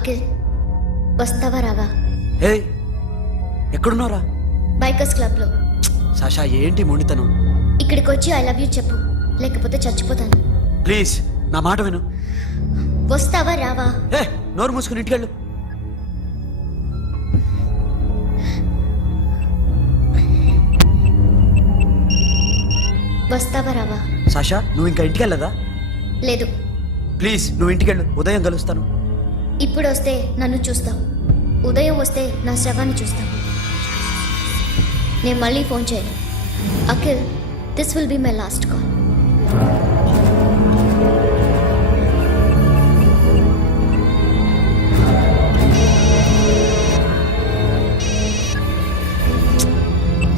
అఖిల్ వస్తావా రావా? హే ఎక్కడున్నారా? బైకర్స్ క్లబ్ లో. సాషా ఏంటి మొండితనం? ఇక్కడికి వచ్చి ఐ లవ్ యూ చెప్పు, లేకపోతే చచ్చిపోతాను. ప్లీజ్ నా మాట విను. వస్తావా రావా? హే నోరు మూసుకుని ఇంటికెళ్ళు. వస్తావా రావా? సాషా నువ్వు ఇంకా ఇంటికెళ్ళదా? లేదు. ప్లీజ్ నువ్వు ఇంటికెళ్ళు, ఉదయం కలుస్తాను. ఇప్పుడు వస్తే నన్ను చూస్తావు, ఉదయం వస్తే నా శవాన్ని చూస్తావు. నేను మళ్ళీ ఫోన్ చేయను. Akhil, this will be my last call.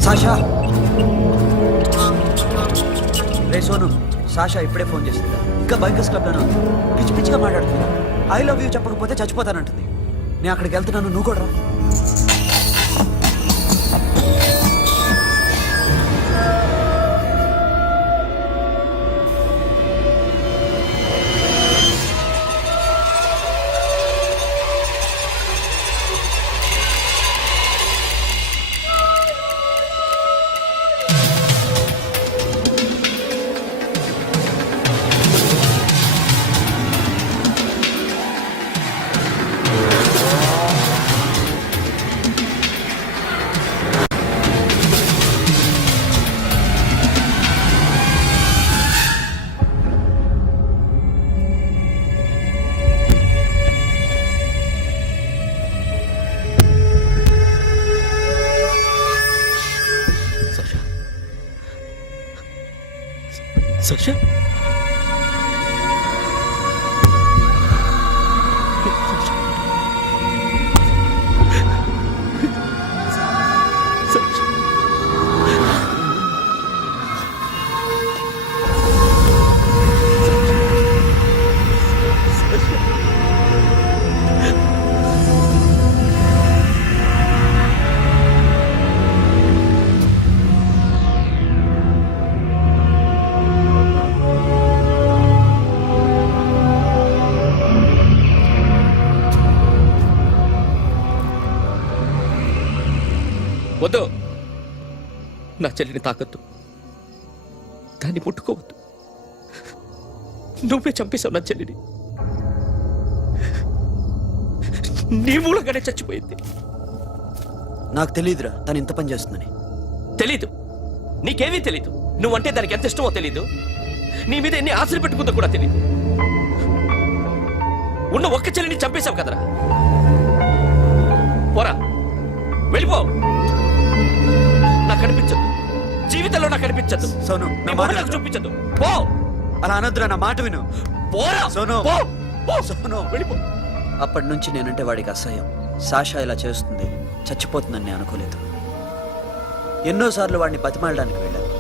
Sasha ray Sonu, Sasha ఇప్పుడే ఫోన్ చేసిందా? ఇంకా బైకర్స్ క్లబ్లోనే ఉంది. పిచ్చి పిచ్చిగా మాట్లాడుతుంది. ఐ లవ్ యూ చెప్పకపోతే చచ్చిపోతానంటుంది. నేను అక్కడికి వెళ్తున్నాను, నువ్వు కూడా రా. Sasha? వద్దు, నా చెల్లిని తాకద్దు, దాన్ని ముట్టుకోవద్దు. నువ్వే చంపేశావు నా చెల్లిని. నీ మూలంగానే చచ్చిపోయింది. నాకు తెలియదురా తను ఇంత పని చేస్తుందని. తెలీదు, నీకేమీ తెలీదు. నువ్వంటే దానికి ఎంత ఇష్టమో తెలీదు, నీ మీద ఎన్ని ఆశలు పెట్టుకుందో కూడా తెలీదు. ఉన్న ఒక్క చెల్లిని చంపేశావు కదరా. పోరా, వెళ్ళిపో. నాకు కనిపించదు, జీవితంలో నాకు కనిపించదు. సోను నీ మొహం నాకు చూపించదు. పో. అలా అనొద్దురా, నా మాట విను. పోరా సోను. పో. పో. సోను వెళ్ళిపో. అప్పటి నుంచి నేనంటే వాడికి అసహ్యం. సాషా ఇలా చేస్తుంది, చచ్చిపోతుందని నేను అనుకోలేదు. ఎన్నోసార్లు వాడిని బతిమాలడానికి వెళ్ళాను,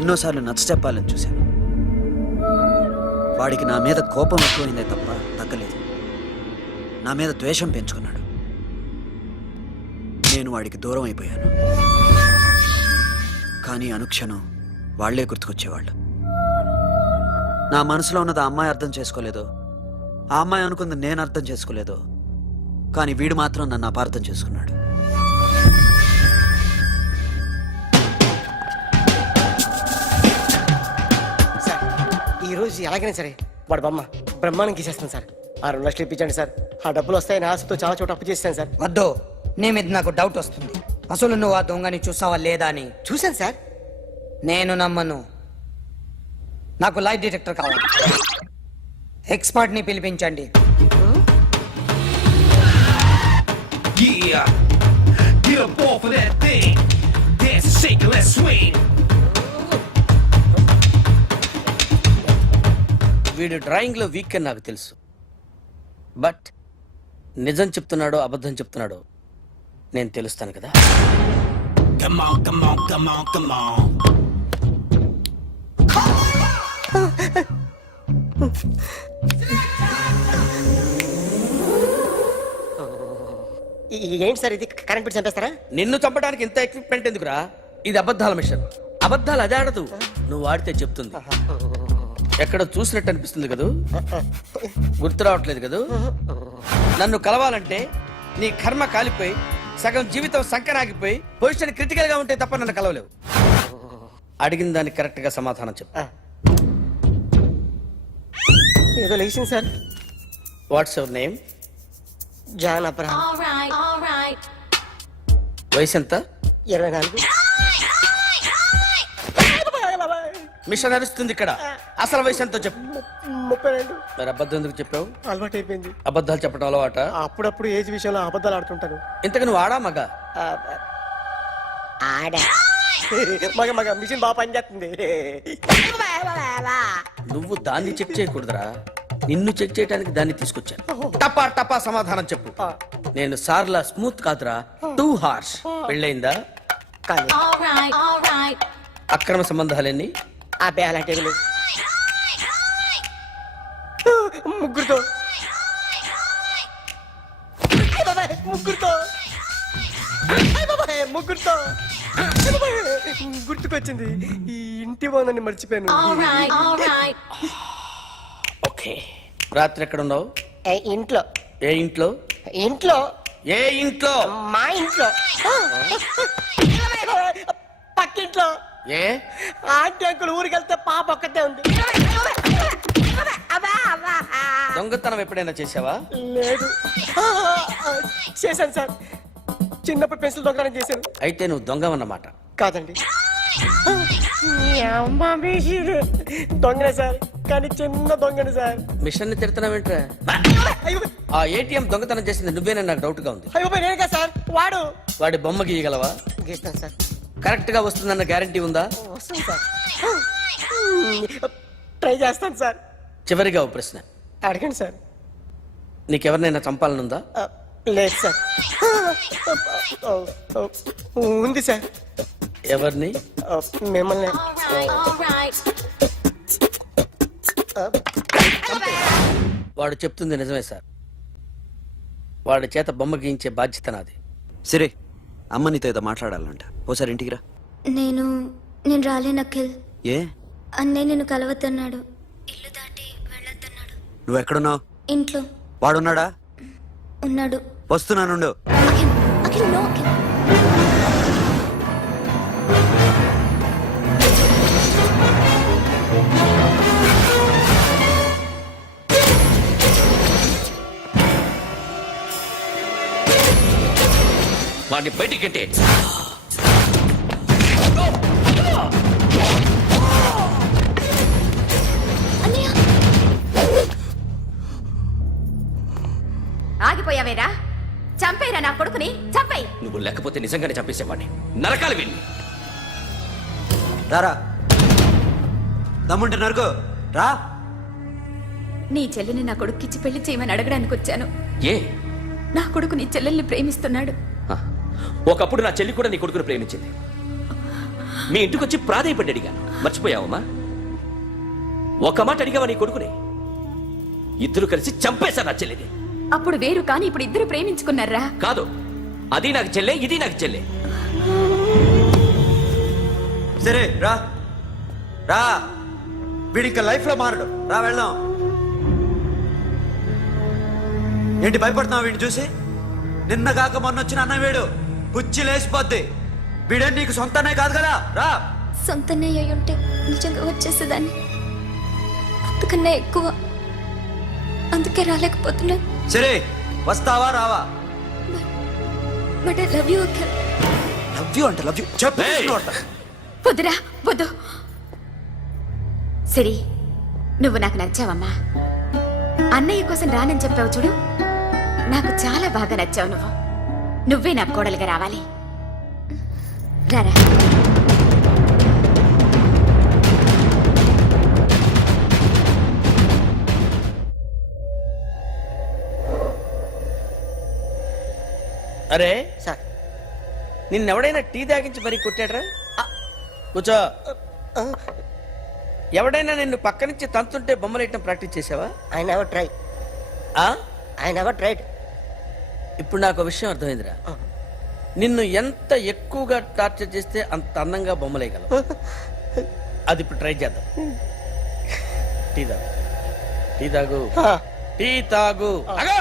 ఎన్నోసార్లు నచ్చ చెప్పాలని చూశాను. వాడికి నా మీద కోపం ఎక్కువైందే తప్ప తగ్గలేదు. నా మీద ద్వేషం పెంచుకున్నాడు. నేను వాడికి దూరం అయిపోయాను. కానీ అనుక్షణం వాళ్లే గుర్తుకొచ్చేవాళ్ళు. నా మనసులో ఉన్నది ఆ అమ్మాయి అర్థం చేసుకోలేదు, ఆ అమ్మాయి అనుకుంది నేను అర్థం చేసుకోలేదు. కానీ వీడు మాత్రం నన్ను అపార్థం చేసుకున్నాడు. సార్ ఈరోజు ఎలాగైనా సరే వాడు బొమ్మ బ్రహ్మాండం గీసేస్తాను సార్. 6 లక్షలు ఇప్పించండి సార్. ఆ డబ్బులు వస్తాయని ఆశతో చాలా చోట అప్పు చేస్తాను సార్. వద్దు, నీ మీద నాకు డౌట్ వస్తుంది. అసలు నువ్వు ఆ దొంగని చూసావా లేదా అని. చూశాను సార్. నేను నమ్మను. నాకు లైట్ డిటెక్టర్ కావాలి. ఎక్స్పర్ట్ ని పిలిపించండి. Yeah, get up off of that thing. Dance and shake and let's swing. వీడు డ్రాయింగ్ లో వీక్ అని నాకు తెలుసు. బట్ నిజం చెప్తున్నాడో అబద్ధం చెప్తున్నాడో నేను తెలుస్తాను కదా. Come on, come on, come on, come on. ఏంటి సార్ ఇది, కరెంట్ పెట్టి చంపేస్తారా? నిన్ను చంపడానికి ఇంత ఎక్విప్మెంట్ ఎందుకురా? ఇది అబద్ధాల మిషన్. అబద్ధాలు అదే ఆడదు, నువ్వు వాడితే చెప్తుంది. ఎక్కడ చూసినట్టు అనిపిస్తుంది కదూ? గుర్తు రావట్లేదు కదూ? నన్ను కలవాలంటే నీ కర్మ కాలిపోయి సగం జీవితం సంకరాగిపోయి పొజిషన్ క్రిటికల్ గా ఉంటే తప్ప నన్ను కలవలేవు. అడిగిన దానికి కరెక్ట్ గా సమాధానం చెప్పు. ఏదో లేచింది sir. What's your name? John Abraham. వయసు ఎంత? 24. మిషన్ నడుస్తుంది ఇక్కడ. అసలు వయసు ఎంతో చెప్పు. 32. మరి అబద్ధం ఎందుకు చెప్పావు? అలవాటు అయిపోయింది. అబద్ధాలు చెప్పడం అలవాట? అప్పుడప్పుడు ఏజ్ విషయంలో అబద్ధాలు ఆడుతుంటాను. ఇంతకు నువ్వు ఆడా మగ? ఆడా. మగ మగ మిషన్ బాగా పనిచేస్తుంది. నువ్వు దాన్ని చెక్ చేయకూడదురా, నిన్ను చెక్ చేయడానికి దాన్ని తీసుకొచ్చాను. టపా టపా సమాధానం చెప్పు. నేను సార్లా స్మూత్ కాదురా, టూ హార్ష్. పెళ్ళయిందా? కానీ అక్రమ సంబంధాలన్నీ? అబ్బే అలాంటివి లేవు. ముగ్గురుతో ముగ్గురుతో ముగ్గురుతో గుర్తుకొచ్చింది. ఈ ఇంటి బాగుందని మర్చిపోయాను. ఓకే. రాత్రి ఎక్కడ ఉన్నావు? ఇంట్లో. ఏ ఇంట్లో? ఇంట్లో. ఏ ఇంట్లో? మా ఇంట్లో. పక్కింట్లో. ఏ ఆంటీ అంకుల్ ఊరికి వెళ్తే పాప ఒక్కతే ఉంది. దొంగతనం ఎప్పుడైనా చేసావా? లేదు. చేశాను సార్. చిన్నప్పుడు పెన్సిల్ దొంగతనం చేశాను. అయితే నువ్వు దొంగవన్నమాట. కాదండి, దొంగనే సార్, కానీ చిన్న దొంగని సార్. మిషన్ ని తిడుతున్నావేంట్రా? అయ్యో ఆ ఏటీఎం దొంగతనం చేసింది నువ్వేనని నాకు డౌట్ గా ఉంది. అయ్యో నేను కదా సార్, వాడు. వాడి బొమ్మ గీయగలవా? గీస్తాను సార్. కరెక్ట్ గా వస్తుందన్న గ్యారంటీ ఉందా? వస్తాను సార్. ట్రై చేస్తాను సార్. చివరిగా ఓ ప్రశ్న అడగండి సార్. నీకెవరినైనా చంపాలనుందా? లేదు సార్. ఉంది సార్. ఎవరిని? మిమ్మల్ని. వాడు చెప్తుంది నిజమే సార్. వాడి చేత బొమ్మ గీయించే బాధ్యత నాది. సిరే, అమ్మ నీతో ఏదో మాట్లాడాలంట. ఓసారి ఇంటికి రా. నేను రాలేను అఖిల్. ఏ? అన్నయ్య నిన్ను కలవద్దన్నాడు. ఇల్లు దాటి వెళ్ళొద్దన్నాడు. నువ్వు ఎక్కడున్నావు? ఇంట్లో వాడున్నాడా? ఉన్నాడు. వస్తున్నానుండు. అఖిల్, అఖిల్, నో అఖిల్. వాడిని బయటికి అన్నయ్య, ఆగిపోయావేరా? చంపేరా నా కొడుకుని, చంపేయ్. నువ్వు లేకపోతే నిజంగానే చంపేసేవాడిని. నరకాలి వీణ్ణి. రారా, దమ్ముంటే నరుకు రా. నీ చెల్లిని నా కొడుక్కిచ్చి పెళ్లి చేయమని అడగడానికి వచ్చాను. ఏ? నా కొడుకు నీ చెల్లెల్ని ప్రేమిస్తున్నాడు. ఆ, ఒకప్పుడు నా చెల్లి కూడా నీ కొడుకును ప్రేమించింది. మీ ఇంటికి వచ్చి ప్రాధేయపడి అడిగాను. మర్చిపోయావమ్మా? ఒక మాట అడిగావా నీ కొడుకుని? ఇద్దరు కలిసి చంపేశారు నా చెల్లిని. అప్పుడు వేరు, కానీ ఇప్పుడు ఇద్దరు ప్రేమించుకున్నారా? కాదు, అది నాకు చెల్లె, ఇది నాకు చెల్లె. సరే రా రా, వీడి ఇంకా లైఫ్ లో మారడు. రా వెళ్దాం. ఏంటి భయపడుతున్నావు వీడిని చూసి? నిన్న కాక మొన్న వచ్చిన అన్న వీడు పుచ్చి లేసిపోద్ది. వీడే నీకు సొంతనే కాదు కదా. రా. సొంతన్నయ్య అయి ఉంటే నిజంగా వచ్చేసేదాన్ని. అంతకన్నా ఎక్కువ. అందుకే రాలేకపోతున్నా. సరే, వస్తావా రావా? But I love you Akhil. Love you అంటే లవ్ యూ చెప్పు. వద్దురా, వద్దు. సరే, నువ్వు నాకు నచ్చావమ్మా. అన్నయ్య కోసం రానని చెప్పావు చూడు, నాకు చాలా బాగా నచ్చావు నువ్వు. నువ్వే నా కోడలిగా రావాలి. రారా. అరే సార్, నిన్నెవడైనా టీ తాగించి మరీ కొట్టాడ్రా? కూర్చో. ఎవడైనా నిన్ను పక్క నుంచి తంతుంటే బొమ్మలేయటం ప్రాక్టీస్ చేసావా? I never try. ఆ? I never tried. ఇప్పుడు నాకు విషయం అర్థమైందిరా. నిన్ను ఎంత ఎక్కువగా టార్చర్ చేస్తే అంత అందంగా బొమ్మలేయగలవు. అది ఇప్పుడు ట్రై చేద్దాం. టీ తాగు టీ తాగు ఆ, టీ తాగు అగో!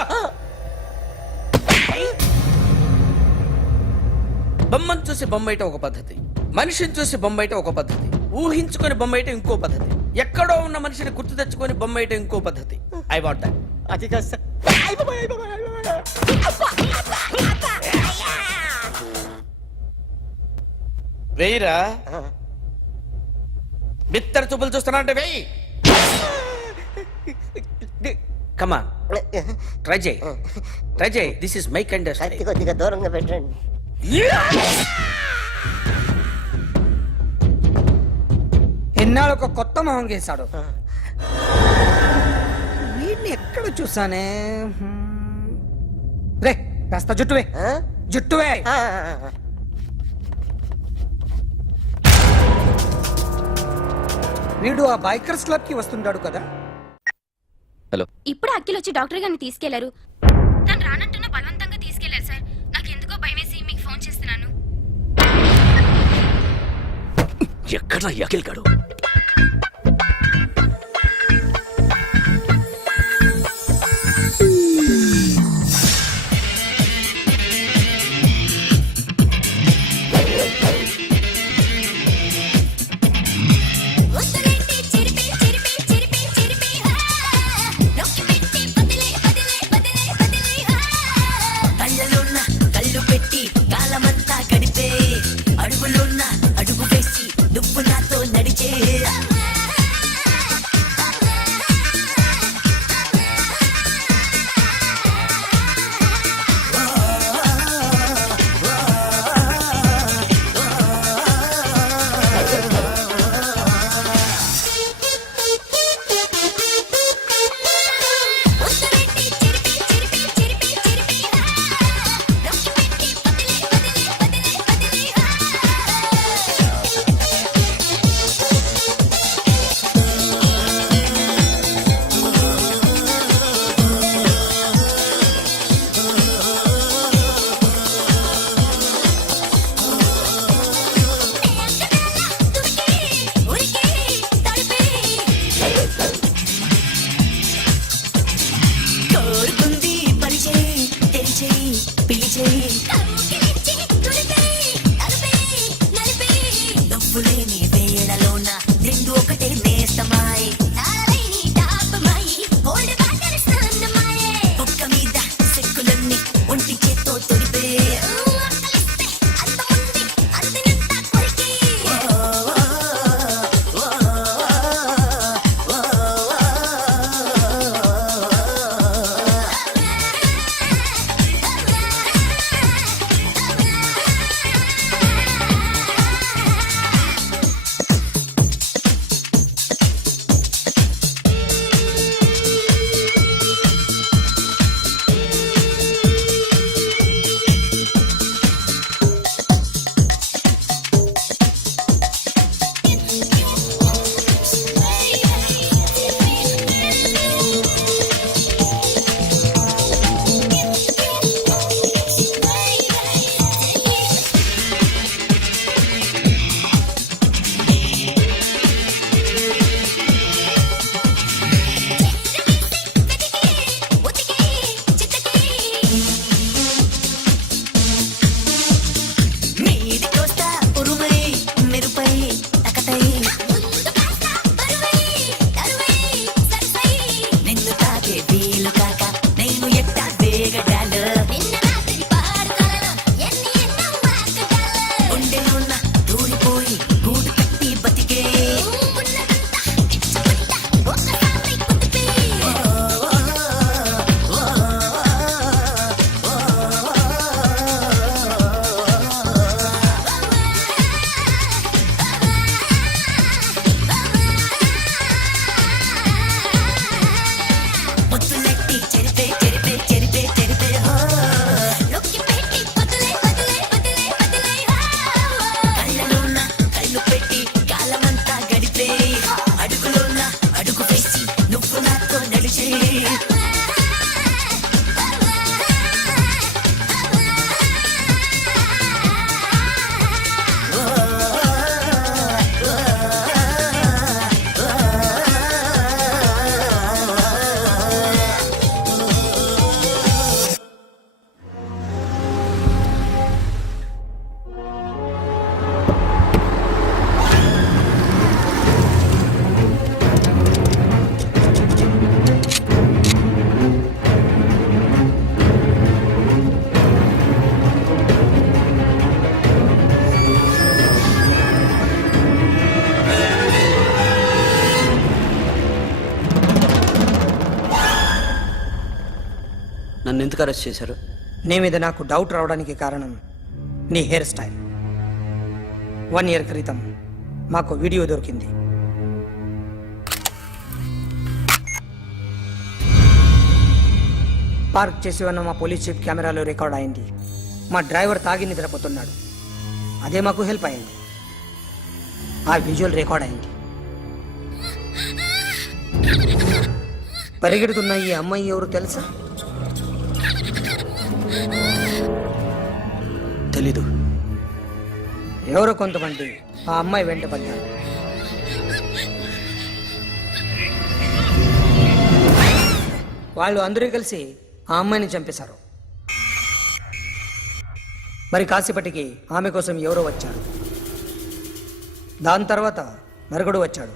బొమ్మను చూసి బొమ్మయిట ఒక పద్ధతి, మనిషిని చూసి బొమ్మయిట ఒక పద్ధతి, ఊహించుకొని బొమ్మయిట ఇంకో పద్ధతి, ఎక్కడో ఉన్న మనిషిని గుర్తు తెచ్చుకొని బొమ్మయిట ఇంకో పద్ధతి. I want that. అది కాదు సార్. అయ్ బాబోయ్, అయ్ బాబోయ్, అయ్ బాబోయ్. వెయ్యిరా, ఆ, బిత్తర చూపులు చూస్తున్నా అంటే వెయ్యి. కమాన్, ట్రై చేయి, ట్రై చేయి. This is my kind of కత్తి కొద్దిగా దూరంగా పెట్టండి. ఎన్నాళ్ళు ఒక కొత్త మొహం గీశాడు. వీడిని ఎక్కడ చూసానే? రే కాస్త జుట్టువే, ఆ? జుట్టువే. ఆ, వీడు ఆ బైకర్స్ క్లబ్ కి వస్తుంటాడు కదా. ఇప్పుడు అఖిల్ వచ్చి డాక్టర్ గారిని తీసుకెళ్లారు. తను రానంటున్న బలవంతంగా తీసుకెళ్లారు సార్. నాకు ఎందుకో భయమేసి మీకు ఫోన్ చేస్తున్నాను. ఎక్కడ అఖిల్ గాడు? కళ్ళలోన కళ్ళు పెట్టి కాలమంతా గడిపే, అడుగులోన అడుగు వేసి నువ్వు నాతో నడిచే. కోరుకుంది పరిచేయి, తెరిచేయి, పిలిచేయి, నవ్వు లేని వేళలోన రెండు ఒకటే నేస్తమాయి, ఒక్క మీద సెక్కులన్నీ ఒంటి చేత్తో తొడిపే. నన్ను ఎందుకు అరెస్ట్ చేశారు? నీ మీద నాకు డౌట్ రావడానికి కారణం నీ హెయిర్ స్టైల్. 1 year క్రితం మాకు వీడియో దొరికింది. పార్క్ చేసి ఉన్న మా పోలీస్ జీప్ కెమెరాలో రికార్డ్ అయింది. మా డ్రైవర్ తాగి నిద్రపోతున్నాడు. అదే మాకు హెల్ప్ అయింది. ఆ విజువల్ రికార్డ్ అయింది. పరిగెడుతున్న ఈ అమ్మాయి ఎవరు తెలుసా? తెలీదు. ఎవరో కొంతమంది ఆ అమ్మాయి వెంట పడ్డారు. వాళ్ళు అందరూ కలిసి ఆ అమ్మాయిని చంపేశారు. మరి కాసేపటికి ఆమె కోసం ఎవరో వచ్చారు. దాని తర్వాత మరొకడు వచ్చాడు.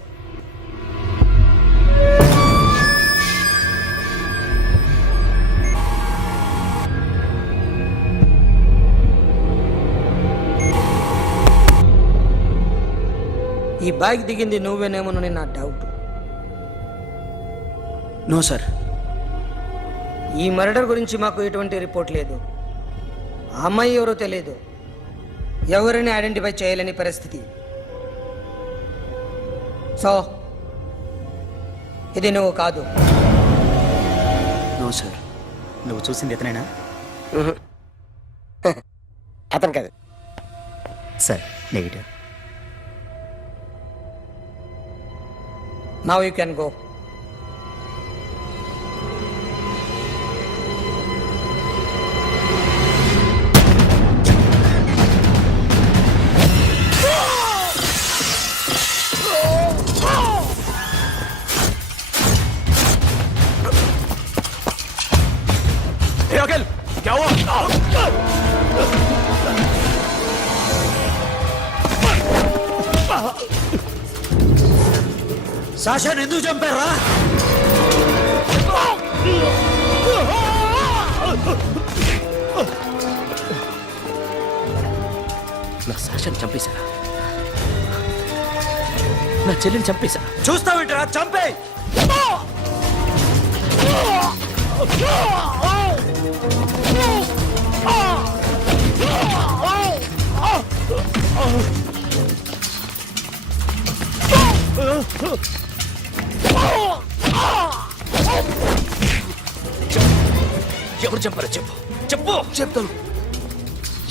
ఈ బైక్ దిగింది నువ్వేనేమోనని నా డౌట్. No sir. ఈ మర్డర్ గురించి మాకు ఎటువంటి రిపోర్ట్ లేదు. ఆ అమ్మాయి ఎవరో తెలియదు. ఎవరిని ఐడెంటిఫై చేయలేని పరిస్థితి. సో ఇది నువ్వు కాదు. No sir. నువ్వు చూసింది ఇతనేనా? అతను కాదు. Sir negative. Now you can go. क्या हुआ? సాషాని ఎందుకు చంపారా? నా సాషాన్ని చంపేశారా? నా చెల్లిని చంపేశారా? చూస్తావేంట్రా? చంపే. ఎవరు చంపారో చెప్పు. చెప్పు.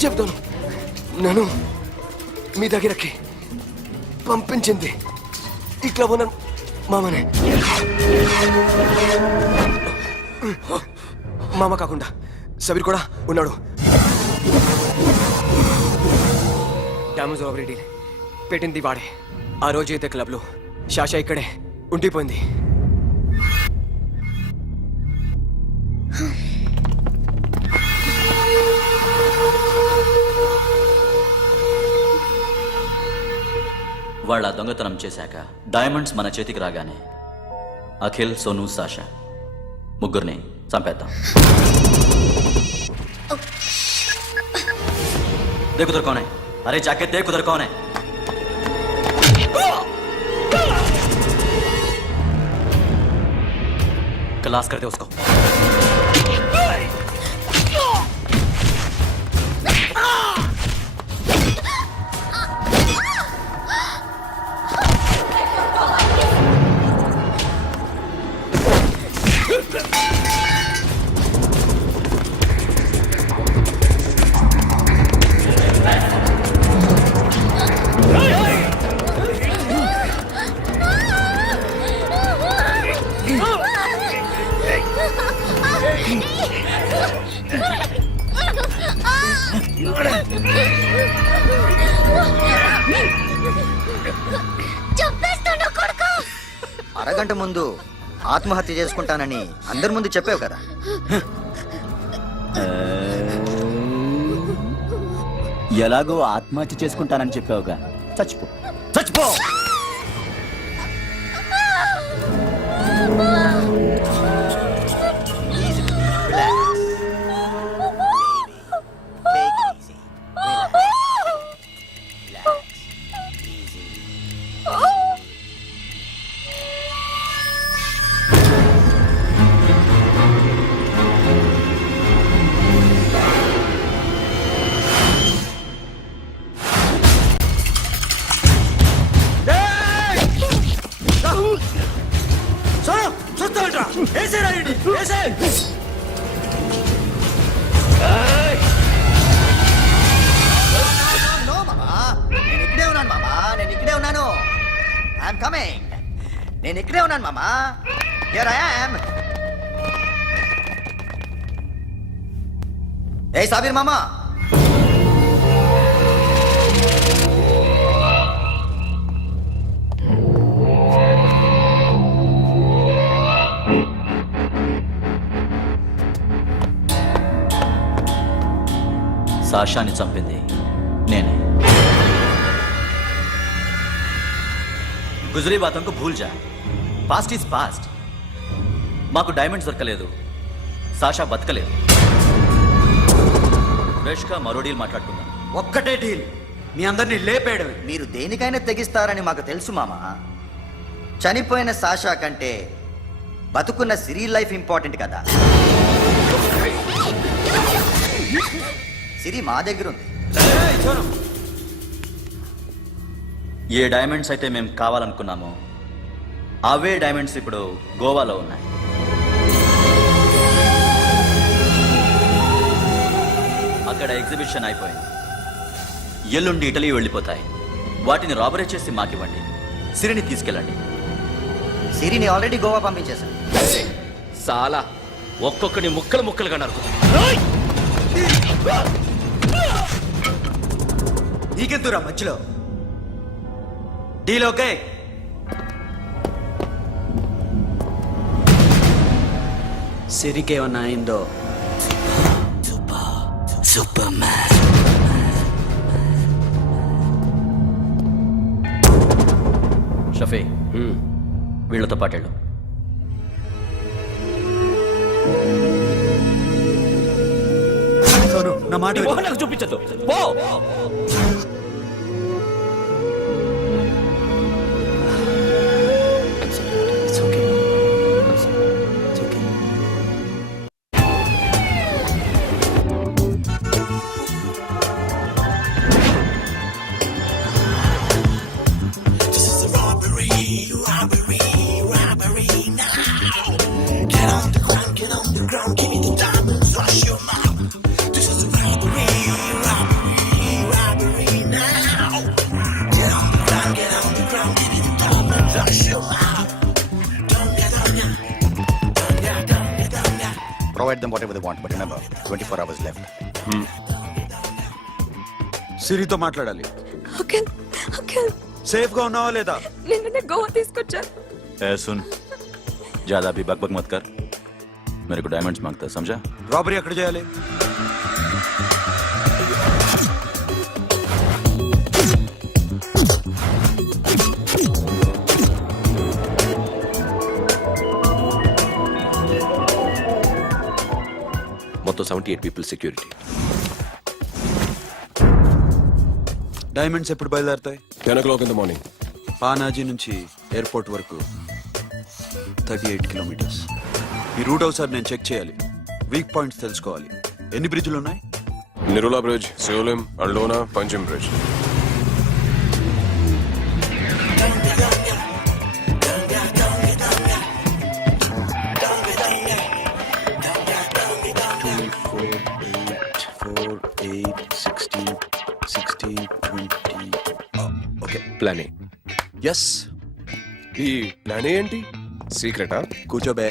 చెప్తాను. నేను మీ దగ్గరకి పంపించింది ఇట్లా ఉన్న మామనే. మామ కాకుండా సబీర్ కూడా ఉన్నాడు. డ్యామేజ్ ఓవర్ పెట్టింది వాడే. ఆ రోజు అయితే క్లబ్లో శాషా ఇక్కడే ఉండిపోయింది. వాళ్ళ దొంగతనం చేశాక డైమండ్స్ మన చేతికి రాగానే అఖిల్, సోను, సాషా ముగ్గురిని చంపేద్దాం. देख उधर कौन है? अरे जाके देख उधर कौन है? क्लास कर दे उसको. అరగంట ముందు ఆత్మహత్య చేసుకుంటానని అందరి ముందు చెప్పావు కదా. ఎలాగో ఆత్మహత్య చేసుకుంటానని చెప్పావుగా, చచ్చిపో చచ్చిపో. నో మామా, నేను ఇక్కడే ఉన్నాను మామా, నేను ఇక్కడే ఉన్నాను. I'm coming. నేను ఇక్కడే ఉన్నాను మామా. Here I am. ఏ సాబీర్ మామా, సాషాని చంపింది నేనే. గుజరీ బాతంకు భూల్ జా. Past is past. మాకు డైమండ్స్ దొరకలేదు, సాషా బతకలేదు. ఫ్రెష్గా మరో డీల్ మాట్లాడుకుందాం. ఒక్కటే డీల్, మీ అందరినీ లేపేయడమే. మీరు దేనికైనా తెగిస్తారని మాకు తెలుసు మామా. చనిపోయిన సాషా కంటే బతుకున్న సిరి లైఫ్ ఇంపార్టెంట్ కదా. సిరి మా దగ్గర ఉంది. ఏ డైమండ్స్ అయితే మేము కావాలనుకున్నామో అవే డైమండ్స్ ఇప్పుడు గోవాలో ఉన్నాయి. అక్కడ ఎగ్జిబిషన్ అయిపోయింది. ఎల్లుండి ఇటలీ వెళ్ళిపోతాయి. వాటిని రాబరీ చేసి మాకివ్వండి. సిరిని తీసుకెళ్ళండి. సిరిని ఆల్రెడీ గోవా పంపించేశాను. చాలా ఒక్కొక్కడి ముక్కలు ముక్కలుగా నరుకు. నీకెందురా మధ్యలో? Deal okay? సిరికేమన్నా అయిందో షఫీ, వీళ్ళతో పాటేళ్ళు. సోను, నా మాట నీ విను. మొహం నాకు చూపించద్దు. పో. It's okay. It's okay. Provide them whatever they want, but remember, 24 hours left. సిరితో మాట్లాడాలి. అంకుల్ అంకుల్ సేఫ్ గా ఉన్నావా లేదా? నిన్న గోవా తీసుకొచ్చారు. ए सुन, ज्यादा भी बकबक मत कर. मेरे को डायमंड्स मांगता है, समझा? రాబరీ ఎక్కడ చేయాలి? మొత్తం 78 పీపుల్ సెక్యూరిటీ. డైమండ్స్ ఎప్పుడు బయలుదేరుతాయి? 10 o'clock in the morning. Panaji నుంచి ఎయిర్పోర్ట్ వరకు 38 కిలోమీటర్స్. ఈ రూట్ ఒకసారి నేను చెక్ చేయాలి. వీక్ పాయింట్స్ తెలుసుకోవాలి. ఎన్ని బ్రిడ్జ్లు ఉన్నాయి? Nirula Bridge, Seolim, Aldona, Panjim Bridge. Okay, plan A. Yes. ఈ ప్లాన్ ఏ ఏంటి? సీక్రెటా? కూర్చోబే.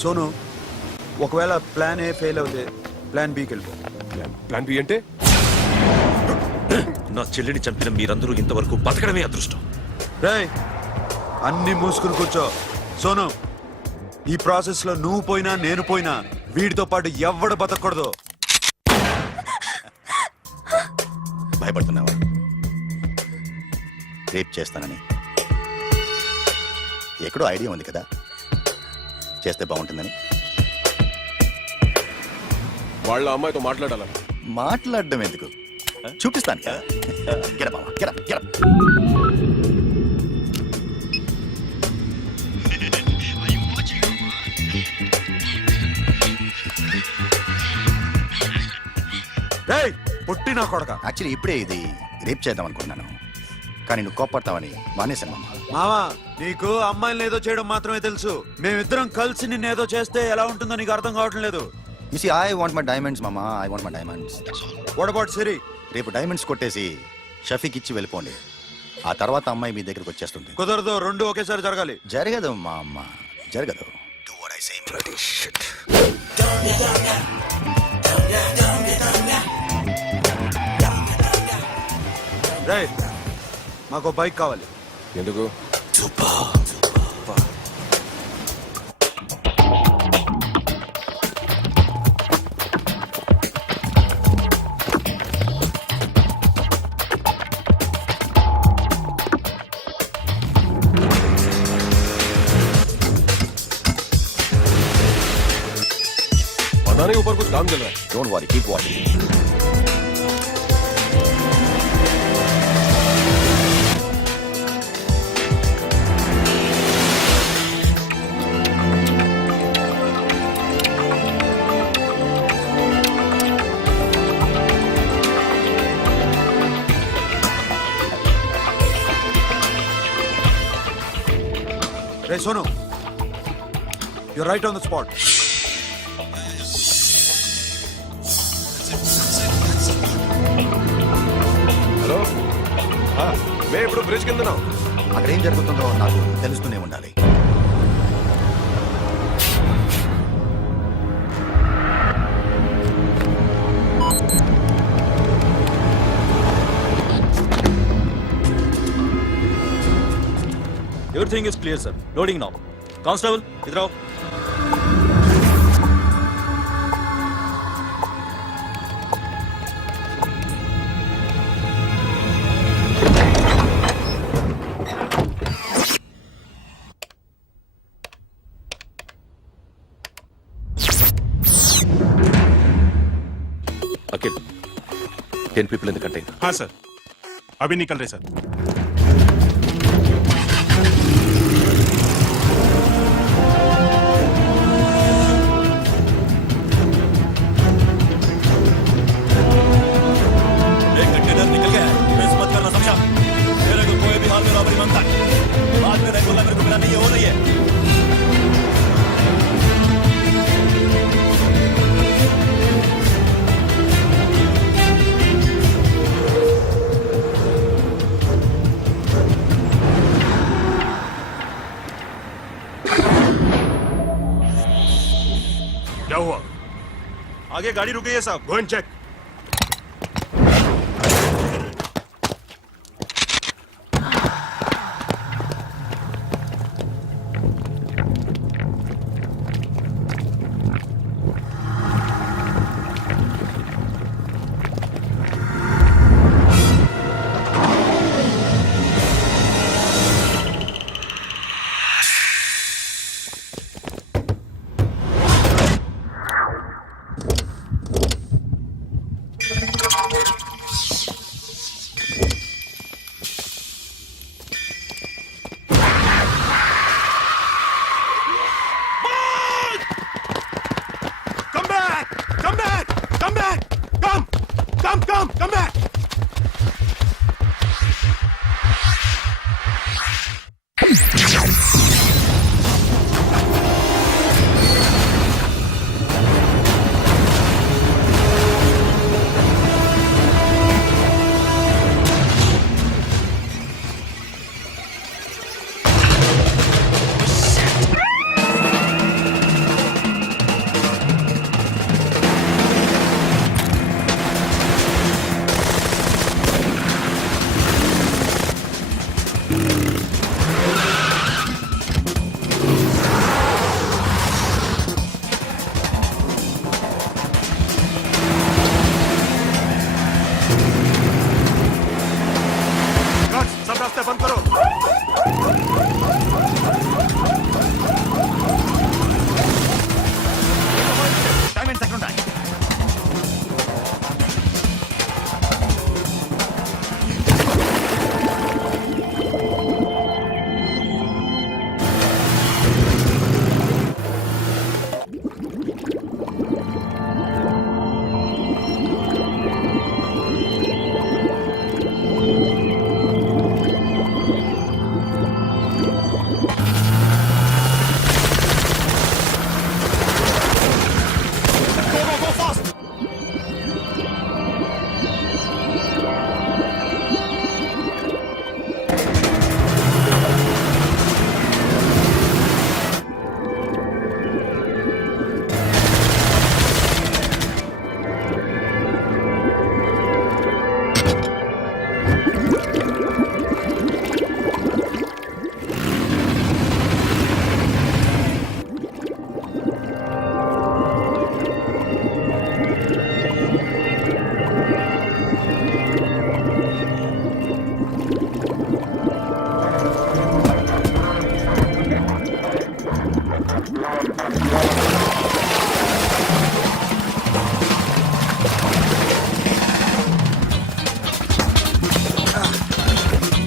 సోను, ఒకవేళ ప్లాన్ ఏ ఫెయిల్ అవుతే ప్లాన్ బికి వెళ్ళిపో. ప్లాన్ బి అంటే? నా చెల్లిని చంపిన మీరందరూ ఇంతవరకు బతకడమే అదృష్టం. రేయ్, అన్ని మూసుకుని కూర్చో. సోను, ఈ ప్రాసెస్ లో నువ్వు పోయినా నేను పోయినా వీడితో పాటు ఎవ్వడు బతకూడదు. భయపడుతున్నావా రేప్ చేస్తానని? ఎక్కడో ఐడియా ఉంది కదా చేస్తే బాగుంటుందని. వాళ్ళ అమ్మాయితో మాట్లాడాల. మాట్లాడడం ఎందుకు, చూపిస్తాను కదా. Get up, మామ, get up, get up. పుట్టి నా కొడక. యాక్చువల్లీ ఇప్పుడే ఇది రేప్ చేద్దాం అనుకున్నాను, కానీ నువ్వు కోపడతావని మానేశాను మామ. మావా, నీకు అమ్మాయిని ఏదో చేయడం మాత్రమే తెలుసు. మేమిద్దరం కలిసి నిన్ను ఏదో చేస్తే ఎలా ఉంటుందో నీకు అర్థం కావటం లేదు. You see, I want my diamonds, mama. I want my diamonds. What about Siri? రేపు డైమండ్స్ కొట్టేసి షఫీకి ఇచ్చి వెళ్ళిపోండి. ఆ తర్వాత అమ్మాయి మీ దగ్గరకు వచ్చేస్తుంది. కుదరదు, రెండు ఒకేసారి జరగాలి. జరగదు మా అమ్మ, జరగదు. Do what I say. Bloody shit. రేయ్, మాకు బైక్ కావాలి. ఎందుకు? पता नहीं ऊपर कुछ काम चल रहा है. Don't worry, keep watching. రే Sonu, you're right on the spot. Hello, మే ఇప్పుడు బ్రిడ్జ్ కింద అక్కడ ఏం జరుగుతుందో నాకు తెలుస్తూనే ఉండాలి. Everything is clear, sir. Loading now. Constable, idhar aao. Akhil, 10 people in the container. हाँ सर, अभी निकल रहे सर. एक कंटेनर निकल गया है. मिस मत करना, समझा? मेरे को कोई भी हाल में रॉबरी मांगता है, बाद में रेगुलर मेरे को मिला नहीं, ये हो रही है. क्या हुआ? आगे गाड़ी रुक गई है साहब. Go and check.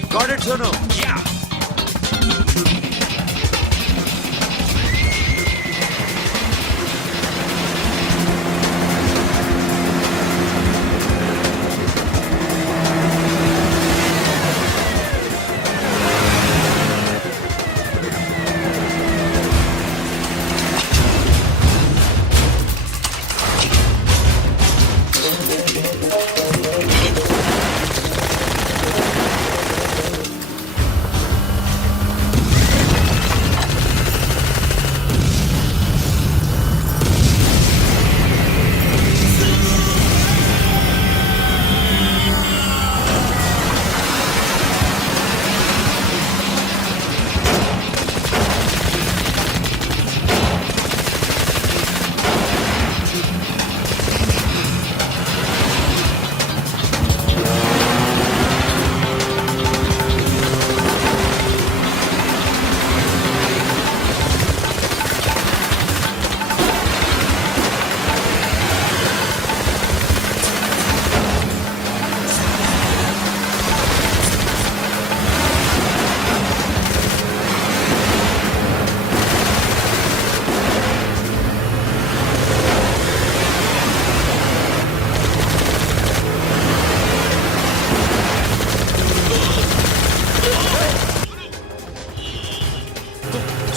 Got it, Sonu. Yeah.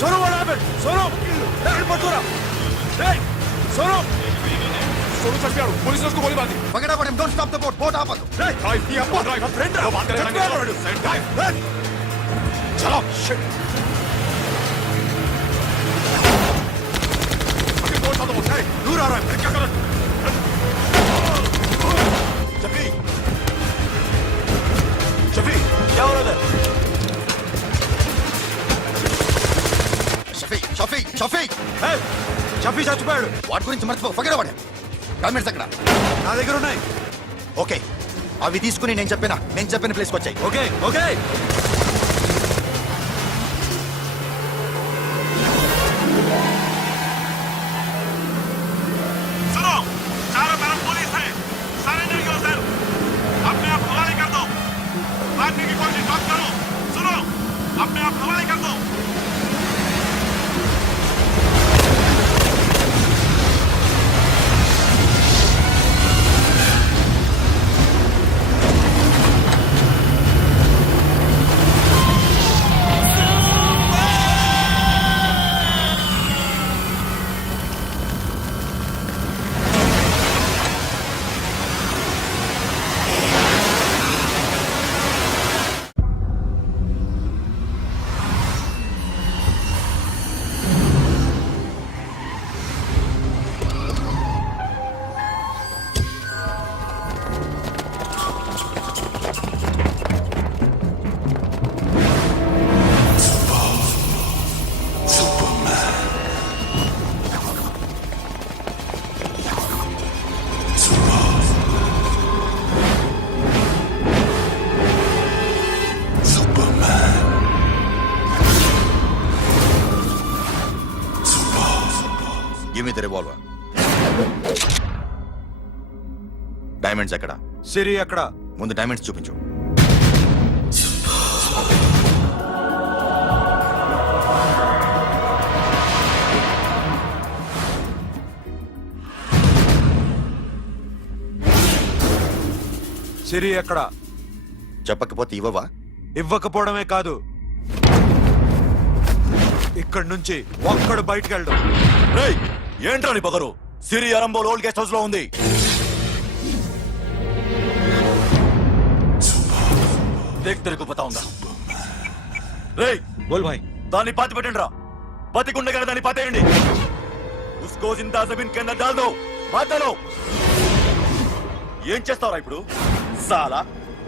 Sonu, what happened? Sonu! Hey, Batura! Hey! Sonu! Sonu चंपियाड़ू पुलिस ने उसको गोली मार दी Forget about him. Don't stop the boat. Boat ఆపదు. Hey! ड्राइव किया ड्राइव Friend, वो बात करेंगे Hey! चलो शिट बोल सा तो बोल hey दूर आ रहा है क्या कर शफी शफी क्या हो रहा है షఫీ Hey! షఫీ చచ్చిపోయాడు. వాటి గురించి మర్చిపో. Forget about him. డాక్యుమెంట్స్ అక్కడ. నా దగ్గర ఉన్నాయి. ఓకే, అవి తీసుకుని నేను చెప్పిన ప్లేస్కి వచ్చాయి. ఓకే ఓకే सुनो चारों तरफ पुलिस है सरेंडर योरसेल्फ अपने आप हवाले कर दो भागने की कोशिश मत करो सुनो अपने आप हवाले कर दो give me the revolver. Diamonds ఎక్కడ? సిరి అక్కడ. ముందు డైమండ్స్ చూపించు. సిరి ఎక్కడ? చెప్పకపోతే ఇవ్వవా? ఇవ్వకపోవడమే కాదు, ఇక్కడి నుంచి ఒక్కడు బయటకు వెళ్ళడం. రేయ్ ఏంట్రా నీ పొగరు సిరి అరంబోల్ ఓల్డ్ గెస్ట్ హౌస్ లో ఉంది దేక్ తెరకు పతా ఉందా రేయ్ బోల్ భాయ్. దాన్ని పాతి పెట్టండి రా బతికుండగానే దాన్ని పాతేయండి ఉస్కో జిందా జమీన్ కింద డాల్ దో మాటలో ఏం చేస్తావురా ఇప్పుడు సాలా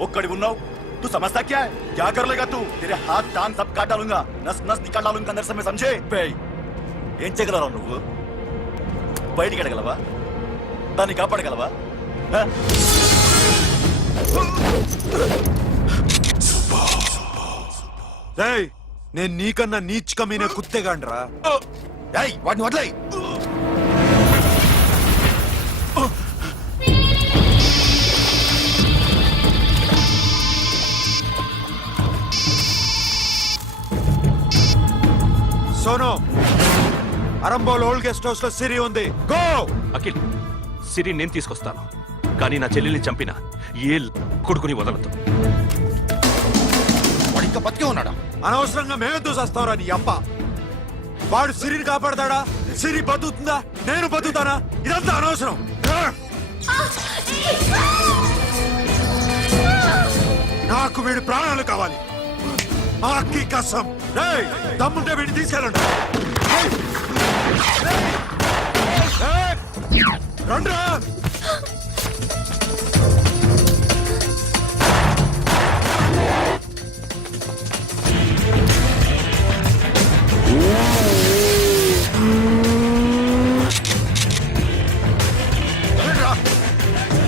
ఒక్కడి ఉన్నావు तू समझता क्या है क्या कर लेगा तू तेरे हाथ टांग सब काट डालूंगा नस नस निकाल डालूंगा अंदर से मैं समझे बे ఏం చేయగలరా నువ్వు బయటికి ఎడగలవా దాన్ని కాపాడగలవా నేను నీకన్నా నీచ్ కమీనే కుత్తేగాండ్రా. ఏయ్ వాడిని వదిలేయ్. Sonu Arambol old guest house లో సిరి ఉంది. గో. అఖిల్ సిరి నేను తీసుకొస్తాను, కానీ నా చెల్లెల్ని చంపిన ఏ కొడుకుని వదలదు. వాడు ఇంకా బతికే ఉన్నాడా? అనవసరంగా మేమెందుకు చేస్తావురా నీ అప్ప? వాడు సిరిని కాపాడతాడా? సిరి బతుకుతుందా? నేను బతుకుతానా? ఇదంతా అనవసరం. నాకు వీడి ప్రాణాలు కావాలి. ఆకి కసం. రేయ్, దమ్ముంటే వీడిని తీసుకెళ్ళండి. రండ్రా.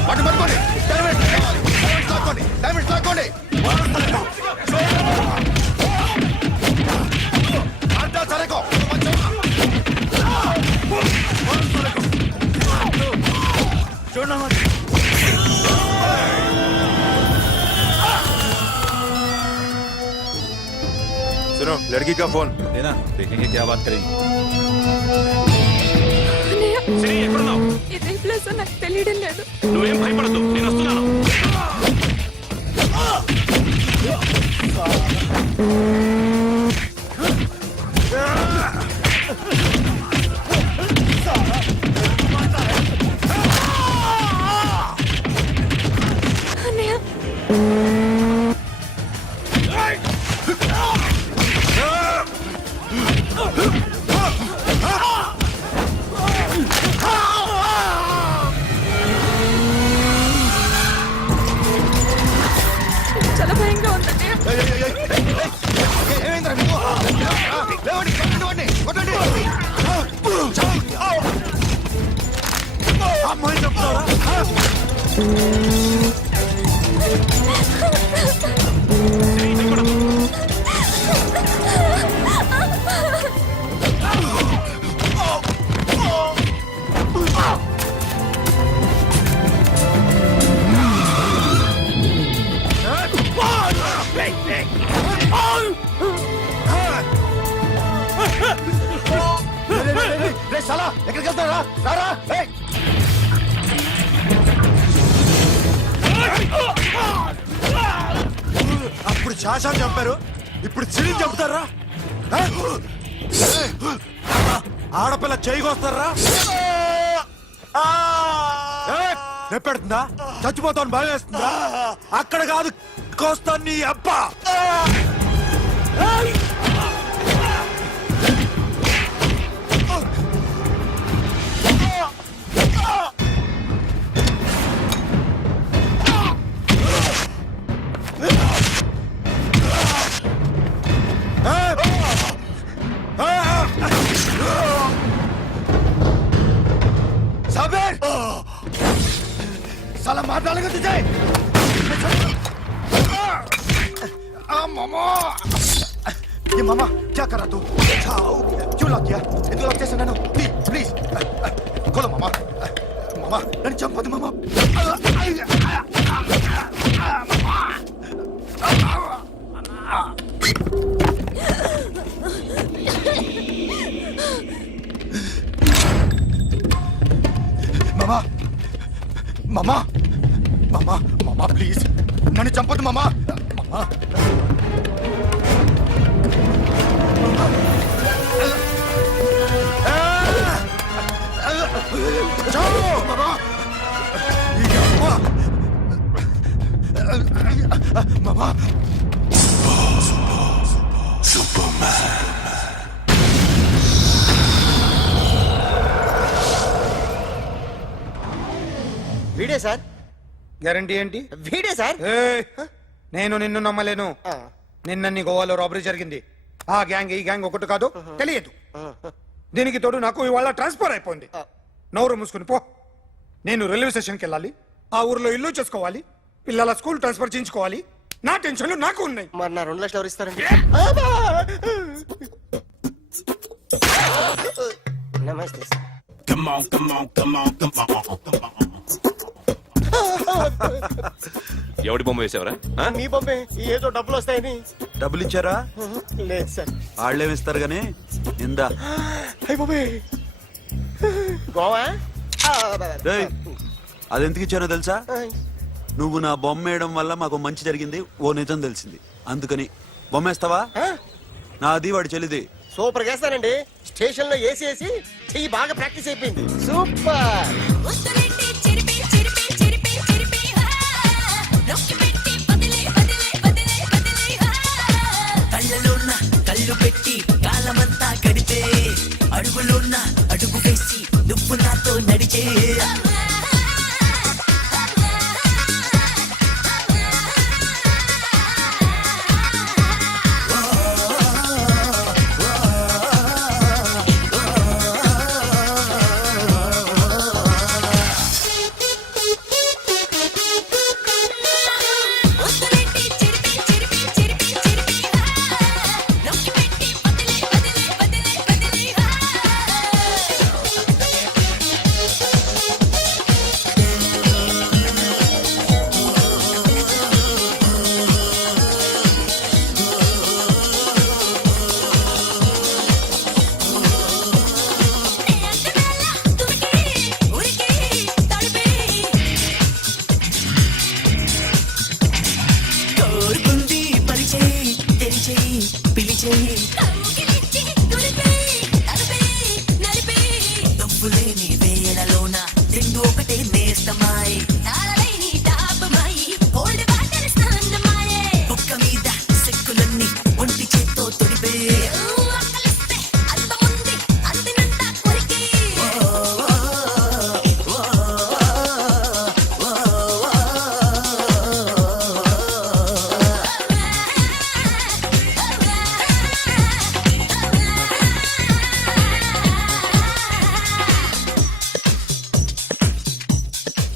వాడిని పట్టుకోండి. డైమండ్స్ లాక్కోండి. డైమండ్స్ లాక్కోండి. అంతా సరేకో. सुनो लड़की का फोन देना, देखेंगे क्या बात करेंगे. సిరి ఎక్కడున్నావు? ఇదే ప్లేస్ నాకు తెలియడం లేదు. నువ్వేం భయపడద్దు, నేను వస్తున్నాను. అన్నయ్య చాలా భయంగా ఉంది అన్నయ్య. ఏమైందిరా మీకు? లేవండి, కొట్టండి, కొట్టండి. అమ్మాయి చెప్తారా? రే సాలా, ఎక్కడికి వెళ్తారా? రారా. ఏయ్. అప్పుడు శాశాన్ని చంపారు, ఇప్పుడు సిరిని చంపుతారా? ఆడపిల్ల చేయకొస్తారా? నెప్పెడుతుందా? చచ్చిపోతాను భయం వేస్తుందా? అక్కడ కాదు, కోస్తాను నీ అబ్బా. साबिर! साला मार डालेगा तुझे। मामा, ये मामा क्या कर रहा तू? क्यों लॉक किया? ये लॉक कैसे नैनो? प्लीज प्लीज खोलो मामा. मामा नन्ను చంపొద్దు मामा. मामा मामा मामा मामा प्लीज నన్ను చంపొద్దు మామా. మామా మామా వీడే సార్. గ్యారంటీ ఏంటి? వీడే సార్. నేను నిన్ను నమ్మలేను. నిన్న నీ గోవాలో రాబరీ జరిగింది. ఆ గ్యాంగ్ ఈ గ్యాంగ్ ఒకటి కాదు, తెలియదు. దీనికి తోడు నాకు ఇవాళ ట్రాన్స్ఫర్ అయిపోయింది. నోరు మూసుకుని పో. నేను రైల్వే స్టేషన్కి వెళ్ళాలి, ఆ ఊర్లో ఇల్లు చేసుకోవాలి, పిల్లల స్కూల్ ట్రాన్స్ఫర్ చేయించుకోవాలి. నా టెన్షన్లు నాకు ఉన్నాయి. మరి నా 2 లక్షలు ఎవరు ఇస్తారండి? నమస్తే sir. Come on, come on, come on, come on, come on. ఎవడి బొమ్మ వేసావరా మీ బొమ్మే ఏదో డబ్బులు వస్తాయని. డబ్బులు ఇచ్చారా? లేదు సార్. వాళ్ళేమిస్తారు గానీ ఇందా. అయ్య బాబే గోవా. రేయ్, అదెందుకు ఇచ్చానో తెలుసా? నువ్వు నా బొమ్మ వేయడం వల్ల మాకు మంచి జరిగింది, ఓ నిజం తెలిసింది. అందుకని బొమ్మేస్తావా? నాది వాడి చెల్లిది. సూపర్ చేస్తానండి. స్టేషన్ లో ఏసీ వేసి చెయ్యి బాగా ప్రాక్టీస్ అయిపోయింది. సూపర్. కళ్ళలోన కళ్ళు పెట్టి కాలమంతా గడిపే అడుగులోన అడుగు వేసి నువ్వు నాతో నడిచే కోరుకుంది పరిచేయి తెరిచేయి పిలిచేయి నువ్వు లేని వేళలోన రెండు ఒకటే నేస్తమాయి